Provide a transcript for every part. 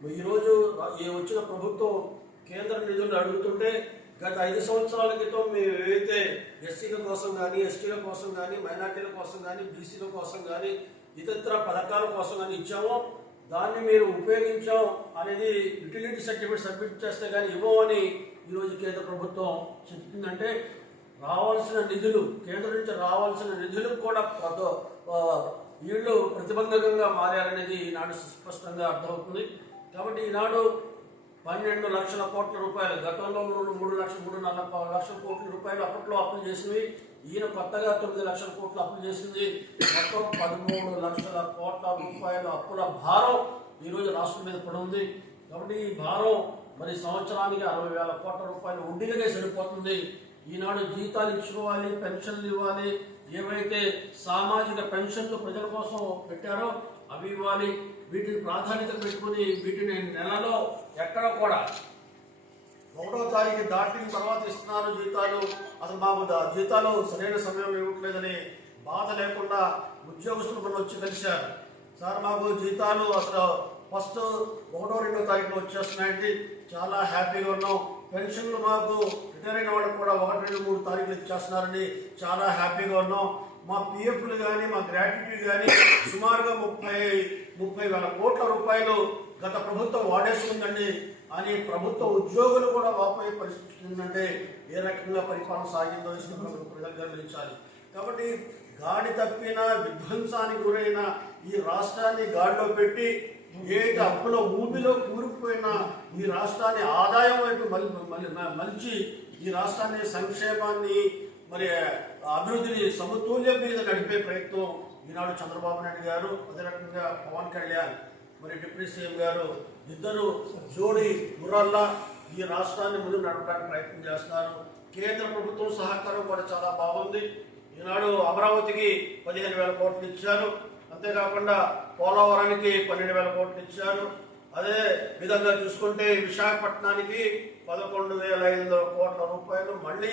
ఈరోజు వచ్చిన ప్రభుత్వం కేంద్ర నిధులను అడుగుతుంటే గత ఐదు సంవత్సరాల క్రితం మేము ఏవైతే ఎస్సీల కోసం కానీ ఎస్టీల కోసం కానీ మైనార్టీల కోసం కానీ బీసీల కోసం కానీ ఇతర పథకాల కోసం కానీ ఇచ్చామో దాన్ని మీరు ఉపయోగించాం అనేది యుటిలిటీ సర్టిఫికేట్ సబ్మిట్ చేస్తే కానీ ఇవ్వమని ఈరోజు కేంద్ర ప్రభుత్వం చెప్తుందంటే రావాల్సిన నిధులు కేంద్రం నుంచి రావాల్సిన నిధులు కూడా వీళ్ళు ప్రతిబంధకంగా మారారనేది ఈనాడు స్పష్టంగా అర్థమవుతుంది. కాబట్టి ఈనాడు పన్నెండు లక్షల కోట్ల రూపాయలు గతంలో మూడు లక్షల మూడున్నర లక్షల కోట్ల రూపాయలు అప్పట్లో అప్పులు చేసినవి ఈయన కొత్తగా తొమ్మిది లక్షల కోట్లు అప్పులు చేసింది. మొత్తం పదమూడు లక్షల కోట్ల రూపాయల అప్పుల భారం ఈరోజు రాష్ట్రం మీద పడి ఉంది. కాబట్టి ఈ భారం మరి సంవత్సరానికి అరవై వేల కోట్ల రూపాయలు వడ్డీలకే సరిపోతుంది. ఈనాడు జీతాలు ఇచ్చుకోవాలి పెన్షన్లు ఇవ్వాలి ఏవైతే సామాజిక పెన్షన్లు ప్రజల కోసం పెట్టారో అవి ఇవ్వాలి. వీటిని ప్రాధాన్యత పెట్టుకుని వీటిని నెలలో ఎక్కడ కూడా ఒకటో తారీఖు దాటిన తర్వాత ఇస్తున్నారు జీతాలు. అసలు మాకు జీతాలు సరైన సమయం ఇవ్వట్లేదని బాధ లేకుండా ఉద్యోగస్తులు మనం వచ్చి కలిశారు. సార్ మాకు జీతాలు అసలు ఫస్ట్ ఒకటో రెండో తారీఖులో వచ్చేస్తున్నాయండి. చాలా హ్యాపీగా ఉన్నాం. పెన్షన్లు మాకు రిటైర్ అయిన వాళ్ళకి కూడా ఒకటి రెండు మూడు తారీఖులు ఇచ్చేస్తున్నారని చాలా హ్యాపీగా ఉన్నాం. మా పిఎఫ్లు కానీ మా గ్రాట్యుటీ కానీ సుమారుగా ముప్పై ముప్పై వేల కోట్ల రూపాయలు గత ప్రభుత్వం వాడేసుకుందండి. అని ప్రభుత్వ ఉద్యోగులు కూడా వాపోయే పరిస్థితి ఉందంటే ఏ రకంగా పరిపాలన సాగిందో ప్రజలు గమనించాలి. కాబట్టి గాడి తప్పిన విధ్వంసానికి గురైన ఈ రాష్ట్రాన్ని గాడిలో పెట్టి ఏటి అప్పుల ఊబిలో కూరుకుపోయిన ఈ రాష్ట్రాన్ని ఆదాయం వైపు మలి మలి- మలిచి ఈ రాష్ట్రాన్ని సంక్షేమాన్ని మరి అభివృద్ధిని సమతుల్యం మీద నడిపే ప్రయత్నం ఈనాడు చంద్రబాబు నాయుడు గారు అదే రకంగా పవన్ కళ్యాణ్ మరి డిప్యూటీ సీఎం గారు ఇద్దరు జోడి గుర్రల్లా ఈ రాష్ట్రాన్ని ముందుకు నడపడానికి ప్రయత్నం చేస్తున్నారు. కేంద్ర ప్రభుత్వం సహకారం కూడా చాలా బాగుంది. ఈనాడు అమరావతికి పదిహేను వేల కోట్లు ఇచ్చారు. అంతేకాకుండా పోలవరానికి పన్నెండు వేల కోట్లు ఇచ్చారు. అదే విధంగా చూసుకుంటే విశాఖపట్నానికి పదకొండు వేల ఐదు వందల కోట్ల రూపాయలు మళ్ళీ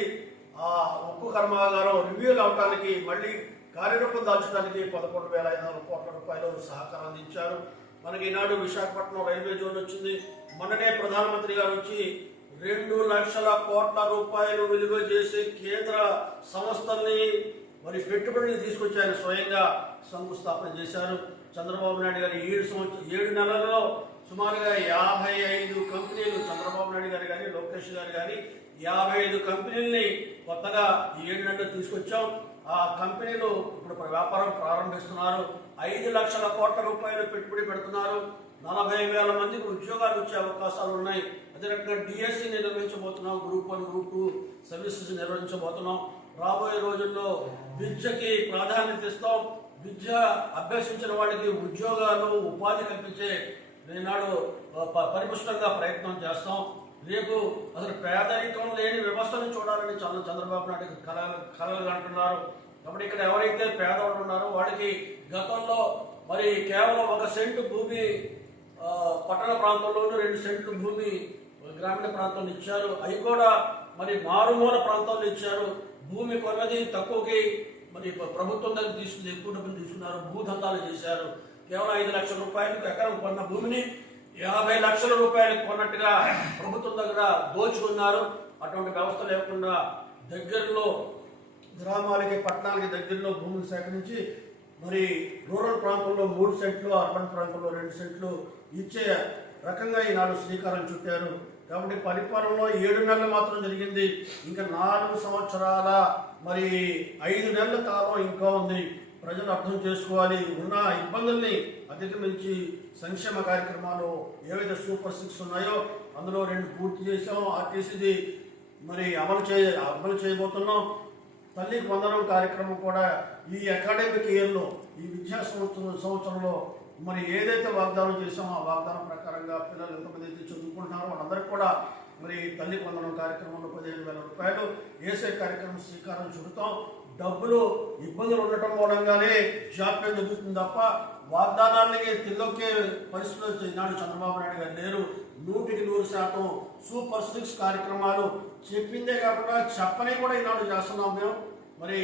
ఆ ఉక్కు కర్మాగారం రివ్యూలు అవడానికి మళ్ళీ కార్యరూపం దాల్చడానికి పదకొండు వేల ఐదు వందల కోట్ల రూపాయలు సహకారం అందించారు. మనకి ఈనాడు విశాఖపట్నం రైల్వే జోన్ వచ్చింది. మొన్ననే ప్రధానమంత్రి గారు వచ్చి రెండు లక్షల కోట్ల రూపాయలు విలువ చేసే కేంద్ర సంస్థల్ని మరి పెట్టుబడులు తీసుకొచ్చి ఆయన స్వయంగా శంకుస్థాపన చేశారు. చంద్రబాబు నాయుడు గారు ఏడు సంవత్సరం ఏడు నెలల్లో సుమారుగా యాభై ఐదు కంపెనీలు చంద్రబాబు నాయుడు గారు కానీ లోకేష్ గారు కానీ యాభై ఐదు కంపెనీల్ని కొత్తగా ఏడు నెలలు తీసుకొచ్చాం. ఆ కంపెనీలు ఇప్పుడు వ్యాపారం ప్రారంభిస్తున్నారు. ఐదు లక్షల కోట్ల రూపాయలు పెట్టుబడి పెడుతున్నారు. నలభై వేల మందికి ఉద్యోగాలు వచ్చే అవకాశాలు ఉన్నాయి. అదే రకంగా DSC నిర్వహించబోతున్నాం group one group two services నిర్వహించబోతున్నాం. రాబోయే రోజుల్లో విద్యకి ప్రాధాన్యత ఇస్తాం. విద్య అభ్యసించిన వాళ్ళకి ఉద్యోగాలు ఉపాధి కల్పించే ఈనాడు పరిపుష్టంగా ప్రయత్నం చేస్తాం. రేపు అసలు పేదరికం లేని వ్యవస్థను చూడాలని చంద్ర చంద్రబాబు నాయుడు కలలు కలలు అంటున్నారు. కాబట్టి ఇక్కడ ఎవరైతే పేదవాళ్ళు ఉన్నారో వాళ్ళకి గతంలో మరి కేవలం ఒక సెంటు భూమి పట్టణ ప్రాంతంలోనూ రెండు సెంట్లు భూమి గ్రామీణ ప్రాంతంలో ఇచ్చారు. అవి కూడా మరి మారుమూల ప్రాంతాల్లో ఇచ్చారు. భూమి కొన్నది తక్కువకి మరి ప్రభుత్వం దగ్గర తీసుకుంది ఎక్కువ డబ్బులు తీసుకున్నారు. భూదందాలు చేశారు. కేవలం ఐదు లక్షల రూపాయలకు ఎకరం కొన్న భూమిని యాభై లక్షల రూపాయలకు కొన్నట్టుగా ప్రభుత్వం దగ్గర దోచుకున్నారు. అటువంటి వ్యవస్థ లేకుండా దగ్గరలో గ్రామాలకి పట్టణాలకి దగ్గరలో భూములు సేకరించి మరి రూరల్ ప్రాంతంలో మూడు సెంట్లు అర్బన్ ప్రాంతంలో రెండు సెంట్లు ఇచ్చే రకంగా ఈనాడు శ్రీకారం చుట్టారు. కాబట్టి పరిపాలనలో ఏడు నెలలు మాత్రం జరిగింది. ఇంకా నాలుగు సంవత్సరాల మరి ఐదు నెలల కాలం ఇంకా ఉంది. ప్రజలు అర్థం చేసుకోవాలి. ఉన్న ఇబ్బందుల్ని అధిగమించి సంక్షేమ కార్యక్రమాలు ఏవైతే సూపర్ సిక్స్ ఉన్నాయో అందులో రెండు పూర్తి చేసాం ఆర్టీసీది మరి అమలు చే అమలు చేయబోతున్నాం. తల్లి వందనం కార్యక్రమం కూడా ఈ అకాడమిక్ ఇయర్లో ఈ విద్యా సంవత్సరం సంవత్సరంలో మరి ఏదైతే వాగ్దానం చేసామో ఆ వాగ్దానం ప్రకారంగా పిల్లలు ఎంతమంది అయితే చదువుకుంటున్నారో వాళ్ళందరికీ కూడా మరి తల్లి వందనం కార్యక్రమంలో పదిహేను వేల రూపాయలు ఏసే కార్యక్రమం శ్రీకారం చుడతాం. డబ్బులు ఇబ్బందులు ఉండటం మూలంగానే జాప్యం జరుగుతుంది తప్ప వాగ్దానాన్ని తిల్లొక్కే పరిస్థితులు ఈనాడు చంద్రబాబు నాయుడు గారు లేరు. నూటికి నూరు శాతం సూపర్ సిక్స్ కార్యక్రమాలు చెప్పిందే కాకుండా చెప్పని కూడా ఈనాడు చేస్తున్నాం మేము. మరి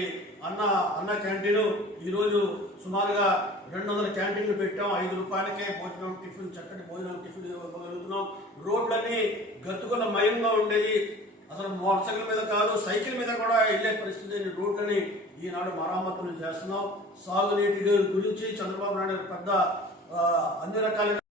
అన్న అన్న క్యాంటీన్ ఈరోజు సుమారుగా రెండు వందల క్యాంటీన్లు పెట్టాం. ఐదు రూపాయలకే భోజనం టిఫిన్ చక్కటి భోజనం టిఫిన్ ఇవ్వగలుగుతున్నాం. రోడ్లన్నీ గతుకుల మయంగా ఉండేది అసలు మోటార్ సైకిల్ మీద కాదు సైకిల్ మీద కూడా వెళ్ళే పరిస్థితి రోడ్లని ఈనాడు మరమ్మతులు చేస్తున్నాం. సాగునీటి గురించి చంద్రబాబు నాయుడు పెద్ద అన్ని రకాలుగా